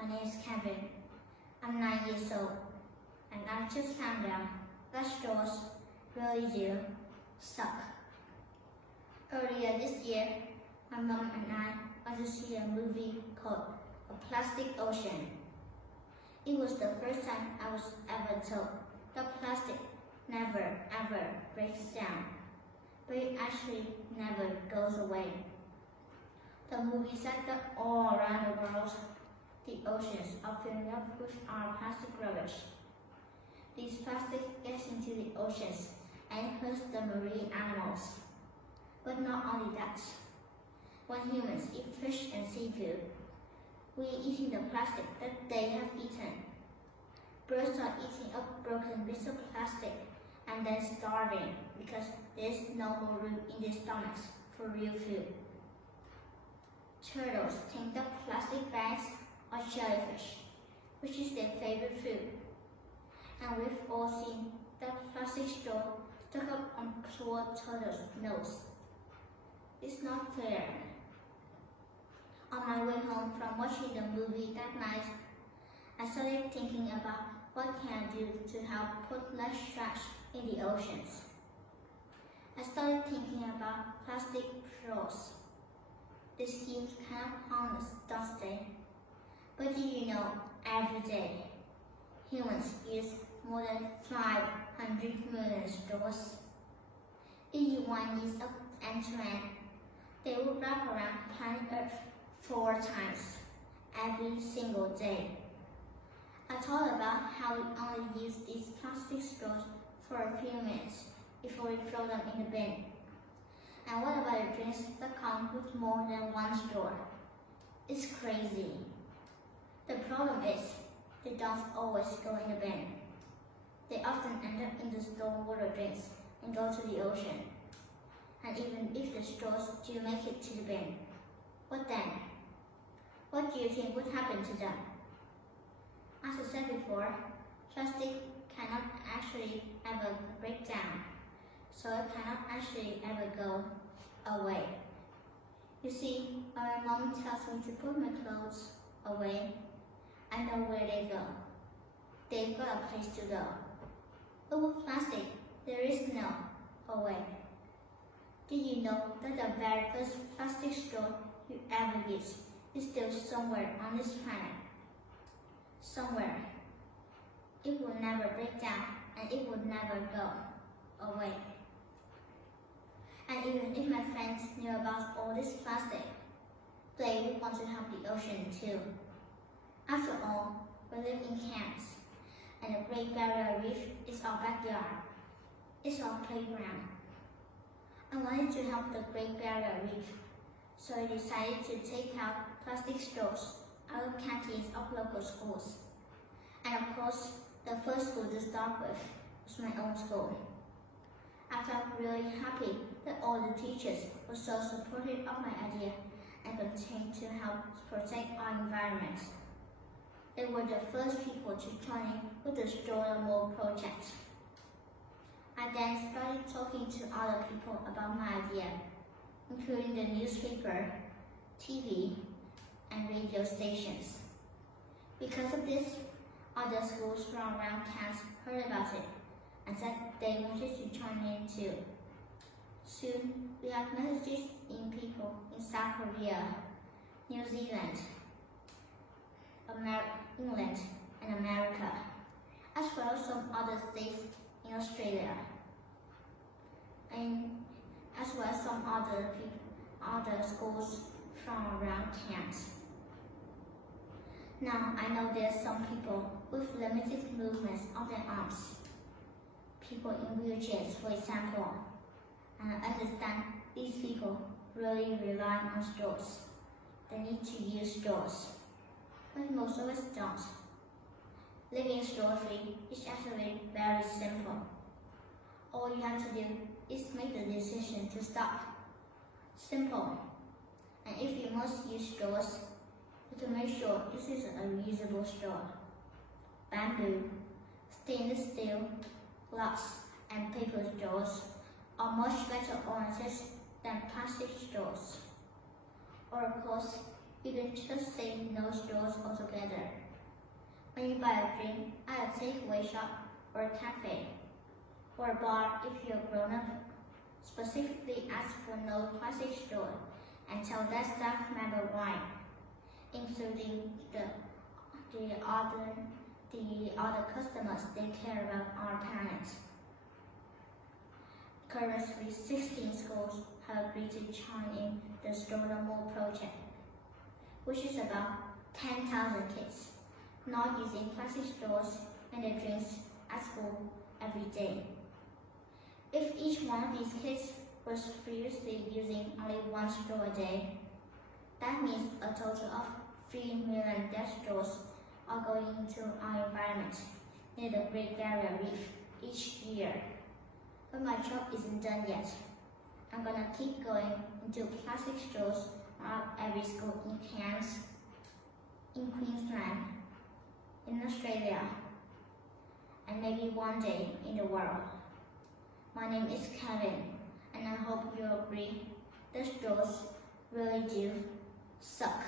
My name is Kevin. I'm 9 years old, and I just found out that straws really do suck. Earlier this year, my mom and I went to see a movie called A Plastic Ocean. It was the first time I was ever told that plastic never ever breaks down, but it actually never goes away. The movie said that all around the world, the oceans are filling up with our plastic rubbish. These plastic gets into the oceans and hurts the marine animals. But not only that, when humans eat fish and seafood, we are eating the plastic that they have eaten. Birds are eating up broken bits of plastic and then starving because there is no more room in their stomachs for real food. Turtles think that plastic bags are jellyfish, which is their favorite food. And we've all seen that plastic straw stuck up on poor turtle's nose. It's not fair. On my way home from watching the movie that night, I started thinking about what can I do to help put less trash in the oceans. I started thinking about plastic straws. They seem kind of harmless, don't they? But do you know, every day, humans use more than 500 million straws. If you wind these up end to end, they will wrap around planet Earth 4 times every single day. I thought about how we only use these plastic straws for a few minutes before we throw them in the bin. And what about the drinks that come with more than one straw? It's crazy. The problem is, they don't always go in the bin. They often end up in the stormwater drinks and go to the ocean. And even if the straws do make it to the bin, what then? What do you think would happen to them? As I said before, plastic cannot actually ever break down, so it cannot actually ever go away. You see, when my mom tells me to put my clothes away, I know where they go. They've got a place to go. But with plastic, there is no away. Did you know that the very first plastic straw you ever used is still somewhere on this planet? Somewhere. It will never break down and it will never go away. And even if my friends knew about all this plastic, they would want to help the ocean too. After all, we live in camps, and the Great Barrier Reef is our backyard. It's our playground. I wanted to help the Great Barrier Reef, so I decided to take out plastic straws out of canteens of local schools. And of course, the first school to start with was my own school. I felt really happy that all the teachers were so supportive of my idea and continued to help protect our environment. They were the first people to join in with the Straw the World project. I then started talking to other people about my idea, including the newspaper, TV, and radio stations. Because of this, other schools from around camps heard about it and said they wanted to join in too. Soon, we had messages in people in South Korea, New Zealand, England, and America, as well as some other states in Australia, and as well as some other schools from around camps. Now I know there are some people with limited movements of their arms, people in wheelchairs, for example, and I understand these people really rely on straws. They need to use straws, but most of us don't. Living straw-free is actually very simple. All you have to do is make the decision to stop. Simple. And if you must use straws, you have to make sure this is a reusable straw. Bamboo, stainless steel, glass, and paper straws are much better alternatives than plastic straws. Or of course, you can just say no straws altogether. When you buy a drink at a takeaway shop or a cafe or a bar if you're grown up, specifically ask for no plastic straw and tell that staff member why, including the other customers. They care about our planet. Currently, 16 schools have agreed to join in the Straw No More project, which is about 10,000 kids not using plastic straws in their drinks at school every day. If each one of these kids was previously using only one straw a day, that means a total of 3 million dead straws are going into our environment near the Great Barrier Reef each year. But my job isn't done yet. I'm gonna keep going into plastic straws at every school in Cairns, in Queensland, in Australia, and maybe one day in the world. My name is Kevin, and I hope you agree the straws really do suck.